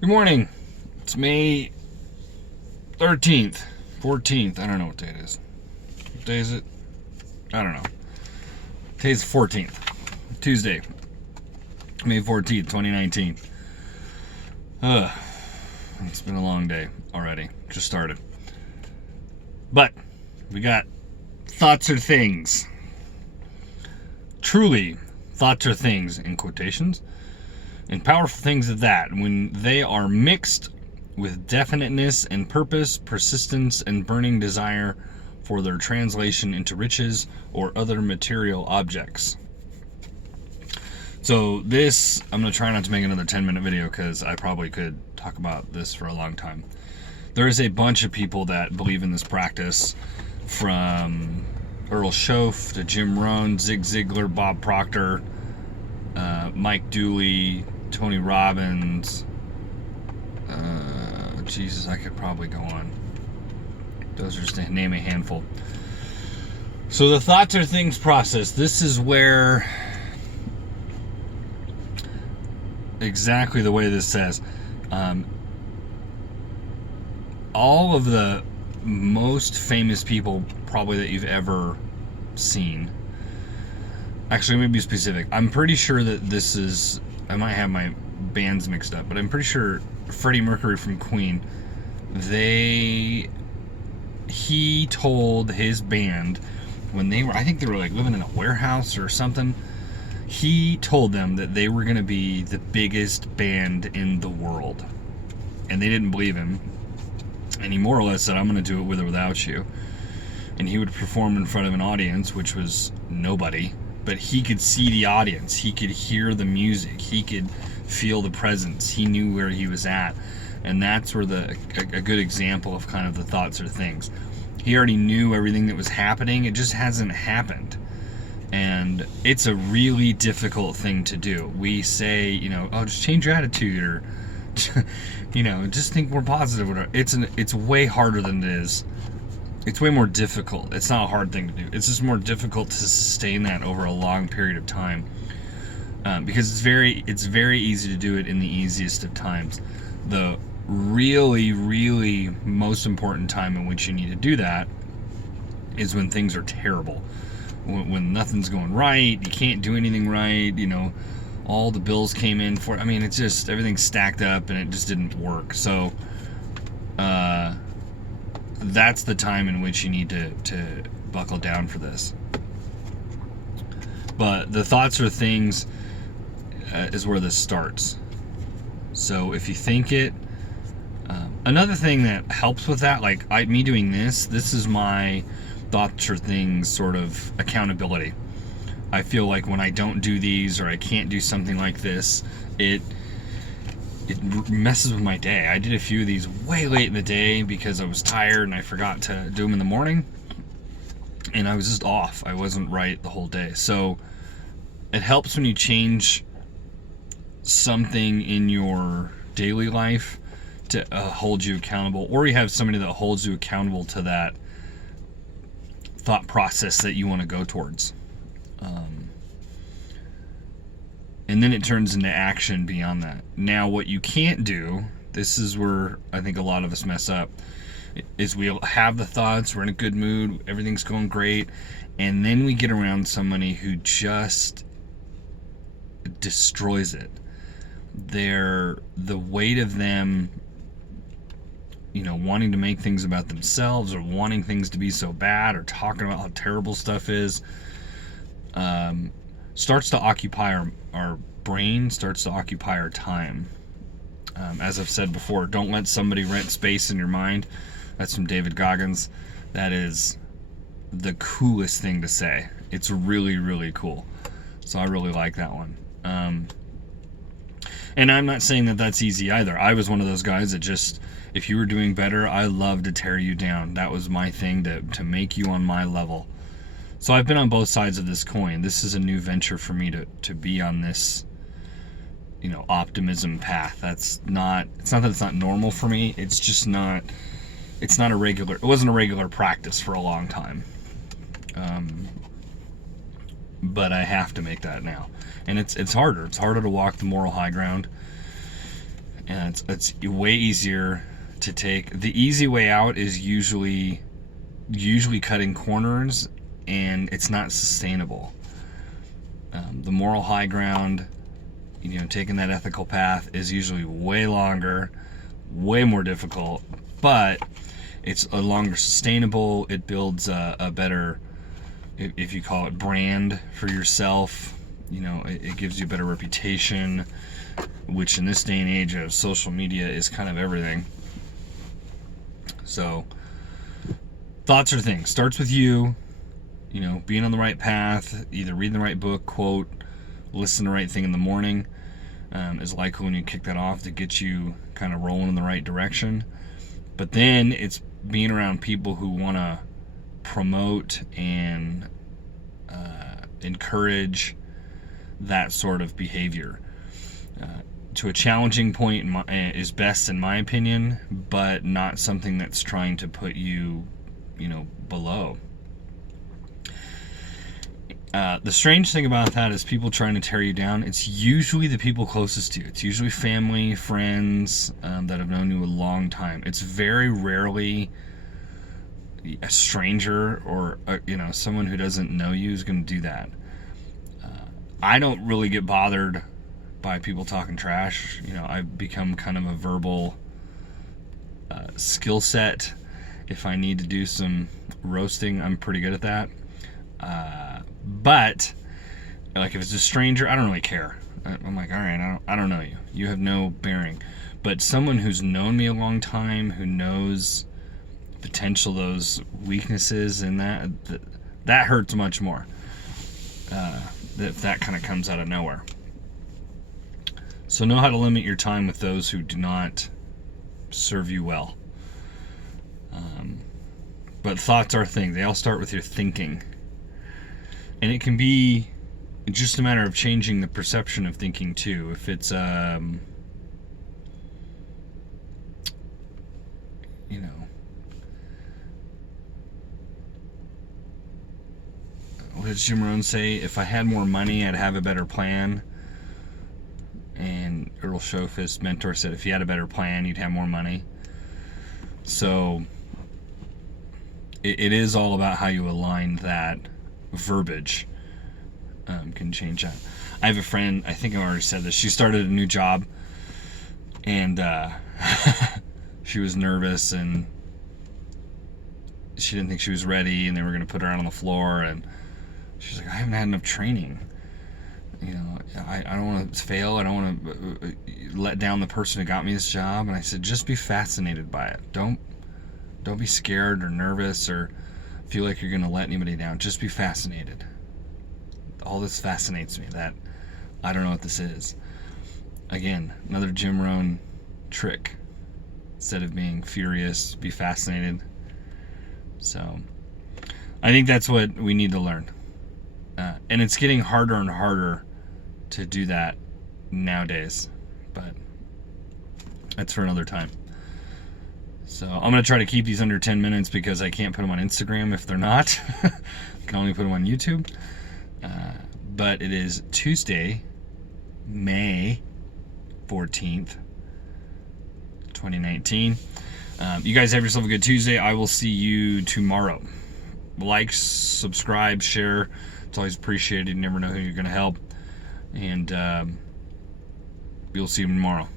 Good morning. It's May 13th, 14th. I don't know what day it is. What day is it? I don't know. Today's the 14th. Tuesday, May 14th, 2019. It's been a long day already. Just started. But we got thoughts or things. Truly, thoughts or things in quotations. And powerful things at that, when they are mixed with definiteness and purpose, persistence, and burning desire for their translation into riches or other material objects. So this, I'm going to try not to make another 10-minute video because I probably could talk about this for a long time. There is a bunch of people that believe in this practice, from Earl Shoaff to Jim Rohn, Zig Ziglar, Bob Proctor, Mike Dooley, Tony Robbins. Jesus, I could probably go on. Those are just to name a handful. So the thoughts or things process. This is where, exactly the way this says, all of the most famous people probably that you've ever seen. Actually, let me be specific. I'm pretty sure that this is, I might have my bands mixed up, but I'm pretty sure Freddie Mercury from Queen, he told his band when they were, I think they were like living in a warehouse or something, he told them that they were going to be the biggest band in the world. And they didn't believe him. And he more or less said, I'm going to do it with or without you. And he would perform in front of an audience, which was nobody. But he could see the audience. He could hear the music. He could feel the presence. He knew where he was at. And that's where a good example of kind of the thoughts or things. He already knew everything that was happening. It just hasn't happened. And it's a really difficult thing to do. We say, oh, just change your attitude, or, just think more positive. It's way harder than it is. It's way more difficult. It's not a hard thing to do. It's just more difficult to sustain that over a long period of time, because it's very easy to do it in the easiest of times. The really, really most important time in which you need to do that is when things are terrible, when nothing's going right, you can't do anything right, all the bills came in for, it's just, everything's stacked up and it just didn't work. So that's the time in which you need to buckle down for this. But the thoughts or things is where this starts. So if you think it, another thing that helps with that, like me doing this is my thoughts or things sort of accountability. I feel like when I don't do these, or I can't do something like this, it messes with my day. I did a few of these way late in the day because I was tired and I forgot to do them in the morning, and I was just off. I wasn't right the whole day. So it helps when you change something in your daily life to hold you accountable, or you have somebody that holds you accountable to that thought process that you want to go towards. And then it turns into action beyond that. Now, what you can't do, this is where I think a lot of us mess up, is we'll have the thoughts, we're in a good mood, everything's going great, and then we get around somebody who just destroys it. The weight of them, wanting to make things about themselves, or wanting things to be so bad, or talking about how terrible stuff is, starts to occupy our brain, starts to occupy our time. As I've said before, don't let somebody rent space in your mind. That's from David Goggins. That is the coolest thing to say. It's really, really cool. So I really like that one. And I'm not saying that that's easy either. I was one of those guys that just, if you were doing better, I loved to tear you down. That was my thing, to make you on my level. So I've been on both sides of this coin. This is a new venture for me to be on this, optimism path. It's not that it's not normal for me. It's just not, it wasn't a regular practice for a long time. But I have to make that now. And it's harder. It's harder to walk the moral high ground. And it's way easier to take. The easy way out is usually cutting corners, and it's not sustainable. The moral high ground, taking that ethical path, is usually way longer, way more difficult, but it's a longer sustainable. It builds a better, if you call it, brand for yourself. It gives you a better reputation, which in this day and age of social media is kind of everything. So thoughts are things. Starts with you, being on the right path, either reading the right book, quote, listen to the right thing in the morning, is likely when you kick that off to get you kind of rolling in the right direction. But then it's being around people who want to promote and encourage that sort of behavior. To a challenging point is best in my opinion, but not something that's trying to put you, below. The strange thing about that is people trying to tear you down. It's usually the people closest to you. It's usually family, friends that have known you a long time. It's very rarely a stranger or someone who doesn't know you is going to do that. I don't really get bothered by people talking trash. I've become kind of a verbal skill set. If I need to do some roasting, I'm pretty good at that. But like if it's a stranger, I don't really care. I'm like, all right, I don't know you. You have no bearing. But someone who's known me a long time, who knows potential those weaknesses, and that hurts much more. That kind of comes out of nowhere. So know how to limit your time with those who do not serve you well. But thoughts are things. They all start with your thinking. And it can be just a matter of changing the perception of thinking too. If it's, what did Jim Rohn say? If I had more money, I'd have a better plan. And Earl Schoaf, his mentor, said if you had a better plan, you'd have more money. So it is all about how you align that verbiage. Can change that. I have a friend, I think I already said this, she started a new job, and she was nervous, and she didn't think she was ready, and they were going to put her out on the floor, and she's like, I haven't had enough training. I don't want to fail. I don't want to let down the person who got me this job. And I said, just be fascinated by it. Don't be scared or nervous or feel like you're going to let anybody down. Just be fascinated. All this fascinates me. That I don't know what this is. Again, another Jim Rohn trick. Instead of being furious, be fascinated. So I think that's what we need to learn. And it's getting harder and harder to do that nowadays, but that's for another time. So I'm going to try to keep these under 10 minutes because I can't put them on Instagram if they're not. I can only put them on YouTube. But it is Tuesday, May 14th, 2019. You guys have yourself a good Tuesday. I will see you tomorrow. Like, subscribe, share. It's always appreciated. You never know who you're going to help. And you'll see you tomorrow.